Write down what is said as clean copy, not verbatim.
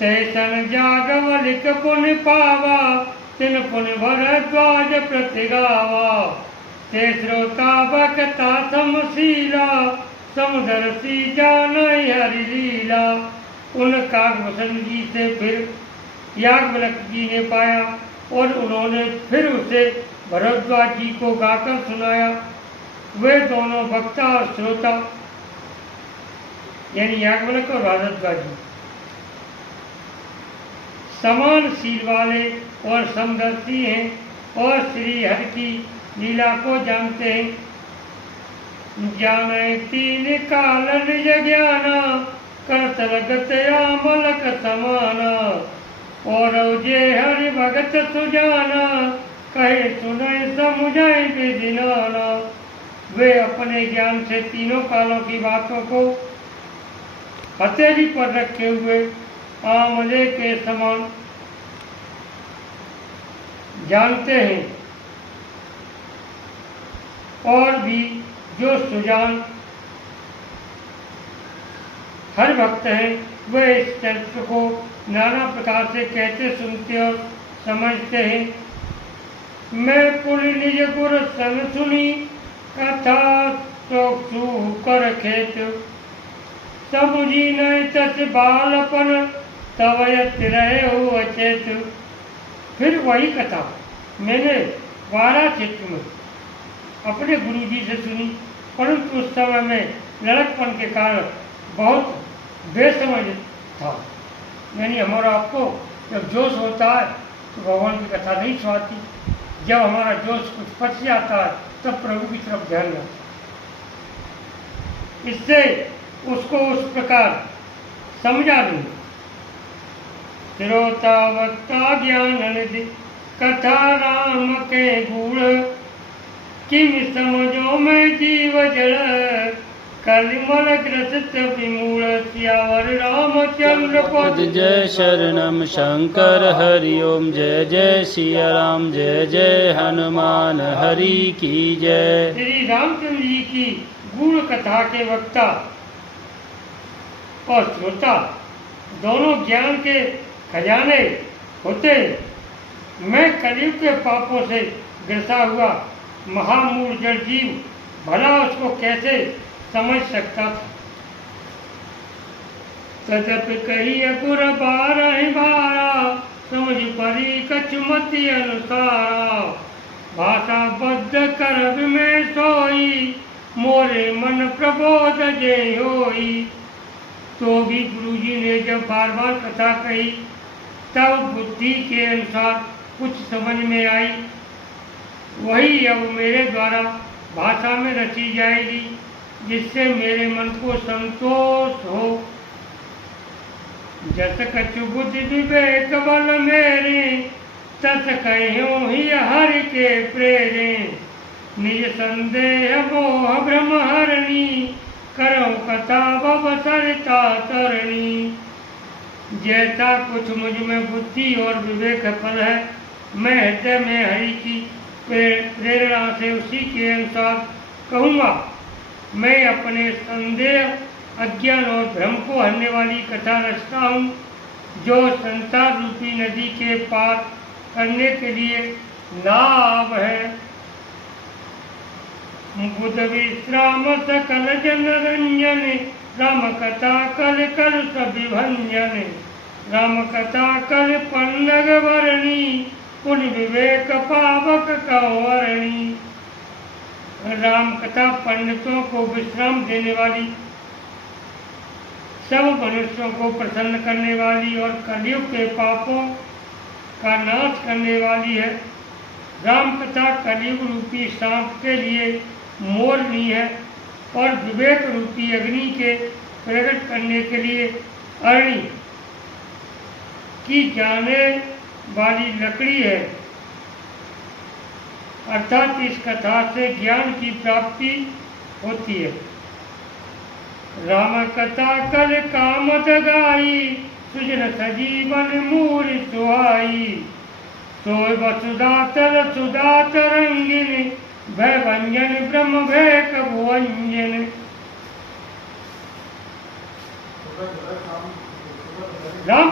तैसन जागवलिक पुन पावा, तिन पुन भरद्वाज प्रतिगावा। ते श्रोता बकता समशीला, समुदरसी जानई हरि लीला। उन काकभूषण जी से फिर याज्ञवल्क्य जी ने पाया और उन्होंने फिर उसे भरद्वाज जी को गाकर सुनाया। वे दोनों वक्ता और श्रोता यानी याज्ञवल्क्य और भारद्वाज जी समान शील वाले और समदर्शी हैं और श्री हरि की लीला को जानते हैं। जाने तीन काल निज ज्ञाना, करत लगत आमलक समाना। और जे हरि भगत सुजाना, कहे सुनय समुझय विधि नाना। वे अपने ज्ञान से तीनों कालों की बातों को हथेली पर रखे हुए आमले के समान जानते हैं। और भी जो सुजान हर भक्त हैं वे इस चरित्र को नाना प्रकार से कहते सुनते और समझते हैं। मैं पुनि निज गुर सन सुनी, कथा तो कर खेत। समुझी नहीं तस बालपन, तवयत रहे हो अचेत। फिर वही कथा मैंने 12 क्षेत्र में अपने गुरु जी से सुनी, परंतु उस समय में लड़कपन के कारण बहुत बेसमझ था। यानी हमारा आपको जब जोश होता है तो भगवान की कथा नहीं सुनाती, जब हमारा जोश कुछ पच जाता है तब प्रभु की तरफ ध्यान जाता है। इससे उसको उस प्रकार समझा नहीं। श्रोता वक्ता ज्ञान निधि, कथा राम के गुण। किम समझो में जीव जड़, कलिमल ग्रसित विमूढ़। सियावर रामचंद्र पद जय शरणम शंकर हरि ओम। जय जय सिया राम, जय जय हनुमान हरि की जय। श्री रामचंद्र जी की गुण कथा के वक्ता और श्रोता दोनों ज्ञान के खजाने होते। मैं कलयुग के पापों से ग्रसा हुआ महामूढ़ जड़ जीव भला उसको कैसे समझ सकता था। तदप कही अकुर 12 समझ परी कछुमति अनुसारा। भाषा बद्ध करब में सोई, मोरे मन प्रबोध जय होई। तो भी गुरु जी ने जब बार बार कथा कही तब बुद्धि के अनुसार कुछ समझ में आई, वही अब मेरे द्वारा भाषा में रची जाएगी, जिससे मेरे मन को संतोष हो। जस कछु बुद्धि विवेक बल मेरे, तस कहो ही हरि के प्रेरे। निज संदेह मोह ब्रह्म हरणी, करो कथा बब सरिता तरणी। जैसा कुछ मुझ में बुद्धि और विवेक फल है, मैं हृदय में हरि की प्रेरणा से उसी के अनुसार कहूँगा। मैं अपने संदेह, अज्ञान और भ्रम को हरने वाली कथा रचता हूँ, जो संसार रूपी नदी के पार करने के लिए नाव है। बुध विश्राम सकल जन रंजन, राम कथा कल कल सभी भंजन। राम कथा कल पन्नग वरणी, पुन विवेक पावक कंवरणी। राम कथा पंडितों को विश्राम देने वाली, सब मनुष्यों को प्रसन्न करने वाली और कलयुग के पापों का नाश करने वाली है। राम कथा कलयुग रूपी सांप के लिए मोरनी है और विवेक रूपी अग्नि के प्रकट करने के लिए अरणी की जाने वाली लकड़ी है। अर्थात इस कथा से ज्ञान की प्राप्ति होती है। राम कथा कल कामत गाई, सुजन सजीवन मूर सुहाई। सोय वसुदातर सुधा तरंगिन, भय भंजन ब्रह्म भय कभुवंजन। राम